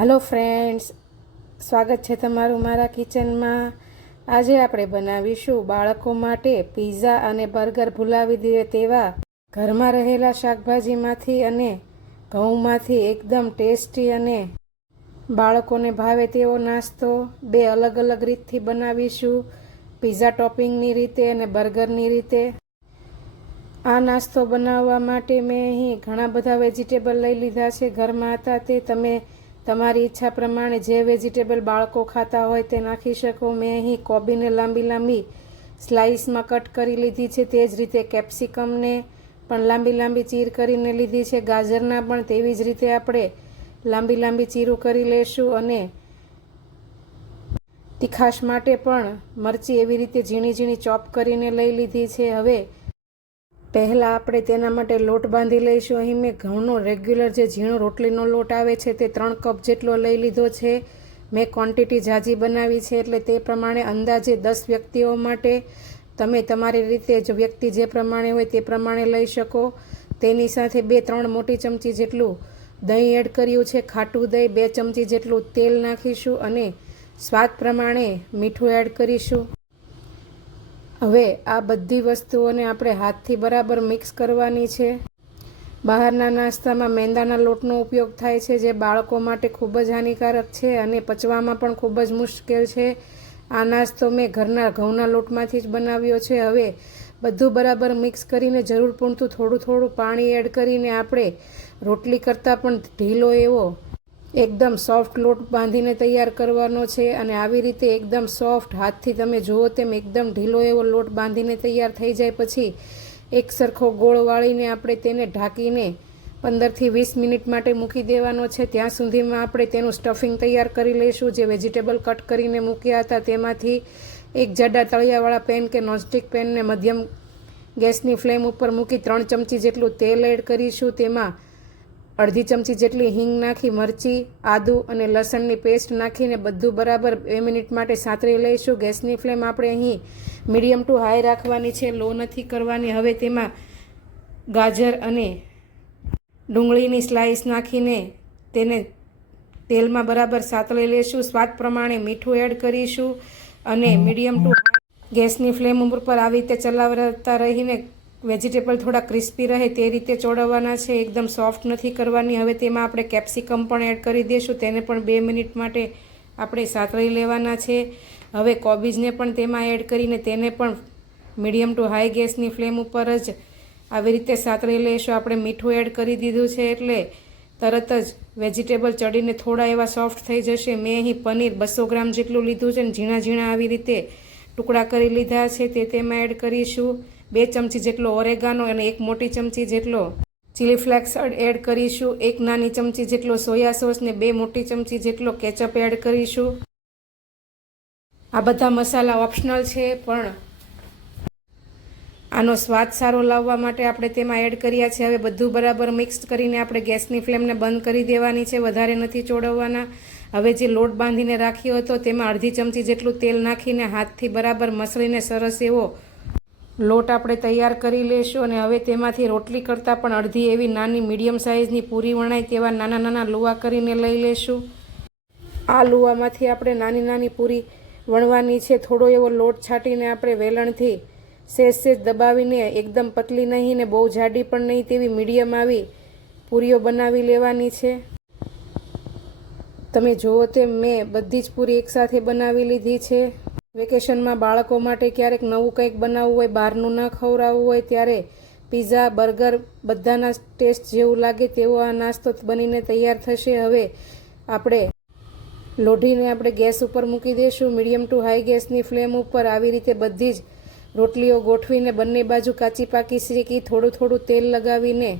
Hello friends, સ્વાગત છે તમારું મારા કિચનમાં. આજે આપણે બનાવીશું બાળકો માટે પીઝા અને બર્ગર ભૂલાવી દે તેવા ઘરમાં રહેલા શાકભાજીમાંથી અને ઘઉંમાંથી એકદમ ટેસ્ટી અને બાળકોને ભાવે તેવો નાસ્તો બે અલગ અલગ રીતથી બનાવીશું. પીઝા ટોપિંગની રીતે અને બર્ગરની રીતે. આ નાસ્તો બનાવવા માટે મેં અહીં ઘણા બધા વેજીટેબલ લઈ લીધા છે. ઘરમાં હતા તે તમે તમારી ઈચ્છા પ્રમાણે જે વેજીટેબલ બાળકો ખાતા હોય તે નાખી શકો. મેં અહીં કોબીને લાંબી લાંબી સ્લાઇસમાં કટ કરી લીધી છે. તે જ રીતે કેપ્સિકમને પણ લાંબી લાંબી ચીર કરીને લીધી છે. ગાજરના પણ તેવી જ રીતે આપણે લાંબી લાંબી ચીરું કરી લેશું અને તીખાશ માટે પણ મરચી એવી રીતે ઝીણી ઝીણી ચોપ કરીને લઈ લીધી છે. હવે પહેલાં આપણે તેના માટે લોટ બાંધી લઈશું. અહીં મેં ઘઉંનો રેગ્યુલર જે ઝીણો રોટલીનો લોટ આવે છે તે ત્રણ કપ જેટલો લઈ લીધો છે. મેં ક્વોન્ટિટી ઝાઝી બનાવી છે એટલે તે પ્રમાણે અંદાજે દસ વ્યક્તિઓ માટે તમે તમારી રીતે જ વ્યક્તિ જે પ્રમાણે હોય તે પ્રમાણે લઈ શકો. તેની સાથે બે ત્રણ મોટી ચમચી જેટલું દહીં એડ કર્યું છે, ખાટું દહીં, બે ચમચી જેટલું તેલ નાખીશું અને સ્વાદ પ્રમાણે મીઠું એડ કરીશું. હવે આ બધી વસ્તુઓને આપણે હાથથી બરાબર મિક્સ કરવાની છે. બહારના નાસ્તામાં મેંદાના લોટનો ઉપયોગ થાય છે, જે બાળકો માટે ખૂબ જ હાનિકારક છે અને પચવામાં પણ ખૂબ જ મુશ્કેલ છે. આ નાસ્તો મેં ઘરના ઘઉંના લોટમાંથી જ બનાવ્યો છે. હવે બધું બરાબર મિક્સ કરીને જરૂર પૂરતું થોડું થોડું પાણી એડ કરીને આપણે રોટલી કરતાં પણ ઢીલો એવો એકદમ સોફ્ટ લોટ બાંધીને તૈયાર કરવાનો છે અને આવી રીતે એકદમ સોફ્ટ હાથથી તમે જુઓ તેમ એકદમ ઢીલો એવો લોટ બાંધીને તૈયાર થઈ જાય પછી એક સરખો ગોળ વાળીને આપણે તેને ઢાંકીને પંદરથી વીસ મિનિટ માટે મૂકી દેવાનો છે. ત્યાં સુધીમાં આપણે તેનું સ્ટફિંગ તૈયાર કરી લઈશું. જે વેજીટેબલ કટ કરીને મૂક્યા હતા તેમાંથી એક જાડા તળિયાવાળા પેન કે નોનસ્ટિક પેનને મધ્યમ ગેસની ફ્લેમ ઉપર મૂકી ત્રણ ચમચી જેટલું તેલ એડ કરીશું. તેમાં અડધી ચમચી જેટલી હિંગ નાખી, મરચી, આદુ અને લસણની પેસ્ટ નાખીને બધું બરાબર બે મિનિટ માટે સાંતળી લઈશું. ગેસની ફ્લેમ આપણે અહીં મીડિયમ ટુ હાઈ રાખવાની છે, લો નથી કરવાની. હવે તેમાં ગાજર અને ડુંગળીની સ્લાઇસ નાખીને તેને તેલમાં બરાબર સાતળી લઈશું. સ્વાદ પ્રમાણે મીઠું એડ કરીશું અને મીડિયમ ટુ ગેસની ફ્લેમ ઉપર આવી રીતે ચલાવતા રહીને વેજીટેબલ થોડા ક્રિસ્પી રહે તે રીતે ચોળવવાના છે, એકદમ સોફ્ટ નથી કરવાની. હવે તેમાં આપણે કેપ્સિકમ પણ એડ કરી દઈશું, તેને પણ બે મિનિટ માટે આપણે સાતળી લેવાના છે. હવે કોબીજને પણ તેમાં એડ કરીને તેને પણ મીડિયમ ટુ હાઈ ગેસની ફ્લેમ ઉપર જ આવી રીતે સાતળી લઈશું. આપણે મીઠું એડ કરી દીધું છે એટલે તરત જ વેજીટેબલ ચડીને થોડા એવા સોફ્ટ થઈ જશે. મેં અહીં પનીર બસો ગ્રામ જેટલું લીધું છે ને ઝીણા ઝીણા આવી રીતે ટુકડા કરી લીધા છે, તે તેમાં એડ કરીશું. બે ચમચી જેટલો ઓરેગાનો અને એક મોટી ચમચી જેટલો ચીલી ફ્લેક્સ એડ કરીશું. એક નાની ચમચી જેટલો સોયા સોસ ને બે મોટી ચમચી જેટલો કેચઅપ એડ કરીશું. આ બધા મસાલા ઓપ્શનલ છે, પણ આનો સ્વાદ સારો લાવવા માટે આપણે તેમાં એડ કર્યા છે. હવે બધું બરાબર મિક્સ કરીને આપણે ગેસની ફ્લેમને બંધ કરી દેવાની છે. વધારે નથી ચોડવવાના હવે જે લોટ બાંધીને રાખ્યો હતો, તેમાં અડધી ચમચી જેટલું તેલ નાખીને હાથથી બરાબર મસળીને સરસ એવો લોટ આપણે તૈયાર કરી લઈશું અને હવે તેમાંથી રોટલી કરતાં પણ અડધી એવી નાની મીડિયમ સાઇઝની પૂરી વણાય તેવા નાના નાના લુવા કરીને લઈ લઈશું આ લુવામાંથી આપણે નાની નાની પૂરી વણવાની છે. થોડો એવો લોટ છાંટીને આપણે વેલણથી સેજ સેજ દબાવીને એકદમ પતલી નહીં ને બહુ જાડી પણ નહીં તેવી મીડિયમ આવી પૂરીઓ બનાવી લેવાની છે. તમે જુઓ તેમ મેં બધી જ પૂરી એકસાથે બનાવી લીધી છે. વેકેશનમાં બાળકો માટે ક્યારેક નવું કંઈક બનાવવું હોય, બહારનું ન ખવડાવવું હોય, ત્યારે પીઝા બર્ગર બધાના ટેસ્ટ જેવું લાગે તેવો આ નાસ્તો બનીને તૈયાર થશે. હવે આપણે લોઢીને આપણે ગેસ ઉપર મૂકી દઈશું. મીડિયમ ટુ હાઈ ગેસની ફ્લેમ ઉપર આવી રીતે બધી જ રોટલીઓ ગોઠવીને બંને બાજુ કાચી પાકી શેકી થોડું થોડું તેલ લગાવીને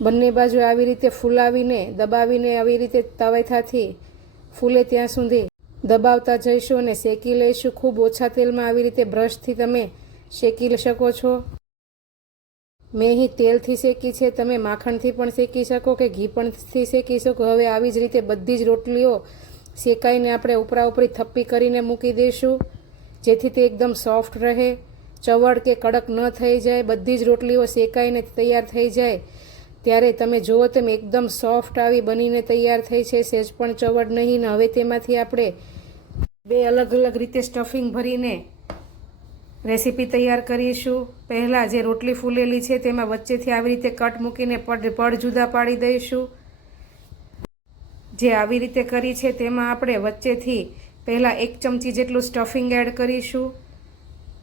બંને બાજુ આવી રીતે ફૂલાવીને, દબાવીને આવી રીતે તવેથાથી ફૂલે ત્યાં સુધી દબાવતા જઈશું અને શેકી લઈશું. ખૂબ ઓછા તેલમાં આવી રીતે બ્રશથી તમે શેકી શકો છો. મેં અહીં તેલથી શેકી છે. તમે માખણથી પણ શેકી શકો કે ઘી પણથી શેકી શકો. હવે આવી જ રીતે બધી જ રોટલીઓ શેકાઈને આપણે ઉપરા ઉપરી થપ્પી કરીને મૂકી દઈશું. જેથી તે એકદમ સોફ્ટ રહે. ચવડ કે કડક ન થઈ જાય. બધી જ રોટલીઓ શેકાઈને તૈયાર થઈ જાય. ત્યારે તમે જુઓ તેમ એકદમ સોફ્ટ આવી બનીને તૈયાર થઈ છે, સેજ પણ ચવડ નહીં ને હવે તેમાંથી આપણે બે અલગ અલગ રીતે સ્ટફિંગ ભરીને રેસીપી તૈયાર કરીશું. પહેલાં જે રોટલી ફૂલેલી છે તેમાં વચ્ચેથી આવી રીતે કટ મૂકીને પડ પડ જુદા પાડી દઈશું. જે આવી રીતે કરી છે તેમાં આપણે વચ્ચેથી પહેલાં એક ચમચી જેટલું સ્ટફિંગ એડ કરીશું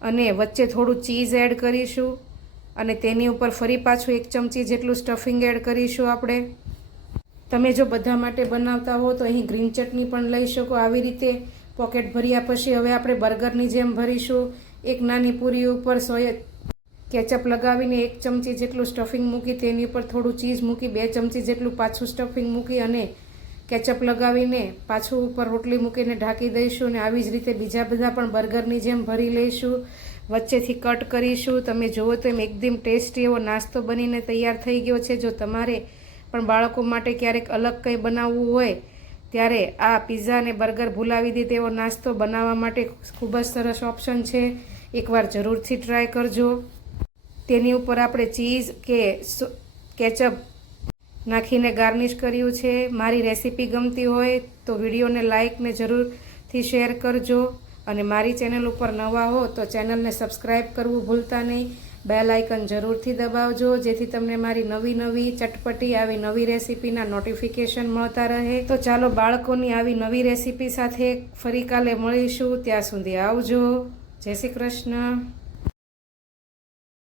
અને વચ્ચે થોડું ચીઝ એડ કરીશું. અને તેની ઉપર ફરી પાછું એક ચમચી જેટલું સ્ટફિંગ એડ કરીશું આપણે. તમે જો બધા માટે બનાવતા હો તો અહીં ગ્રીન ચટણી પણ લઈ શકો આવી રીતે. પોકેટ ભર્યા પછી હવે આપણે બર્ગરની જેમ ભરીશું. એક નાની પૂરી ઉપર સોય કેચઅપ લગાવીને એક ચમચી જેટલું સ્ટફિંગ મૂકી, તેની ઉપર થોડું ચીઝ મૂકી, બે ચમચી જેટલું પાછું સ્ટફિંગ મૂકી અને કેચઅપ લગાવીને પાછું ઉપર રોટલી મૂકીને ઢાંકી દઈશું અને આવી જ રીતે બીજા બધા પણ બર્ગરની જેમ ભરી લઈશું. વચ્ચેથી કટ કરીશું. તમે જુઓ તો એમ એકદમ ટેસ્ટી એવો નાસ્તો બનીને તૈયાર થઈ ગયો છે. જો તમારે પણ બાળકો માટે ક્યારેક અલગ કંઈ બનાવવું હોય, ત્યારે આ પીઝા અને બર્ગર ભૂલાવી દે તેવો નાસ્તો બનાવવા માટે ખૂબ જ સરસ ઓપ્શન છે. એકવાર જરૂરથી ટ્રાય કરજો. તેની ઉપર આપણે ચીઝ કે કેચઅપ નાખીને ગાર્નિશ કર્યું છે. મારી રેસીપી ગમતી હોય તો વિડીયોને લાઇકને જરૂરથી શેર કરજો અને મારી ચેનલ ઉપર નવા હો તો ચેનલને સબસ્ક્રાઈબ કરવું ભૂલતા નહીં. બેલ આઇકન જરૂરથી દબાવજો, જેથી તમને મારી નવી નવી ચટપટી આવી નવી રેસીપીના નોટિફિકેશન મળતા રહે. તો ચાલો બાળકોની આવી નવી રેસીપી સાથે ફરી કાલે મળીશું. ત્યાં સુધી આવજો. જય શ્રી કૃષ્ણ.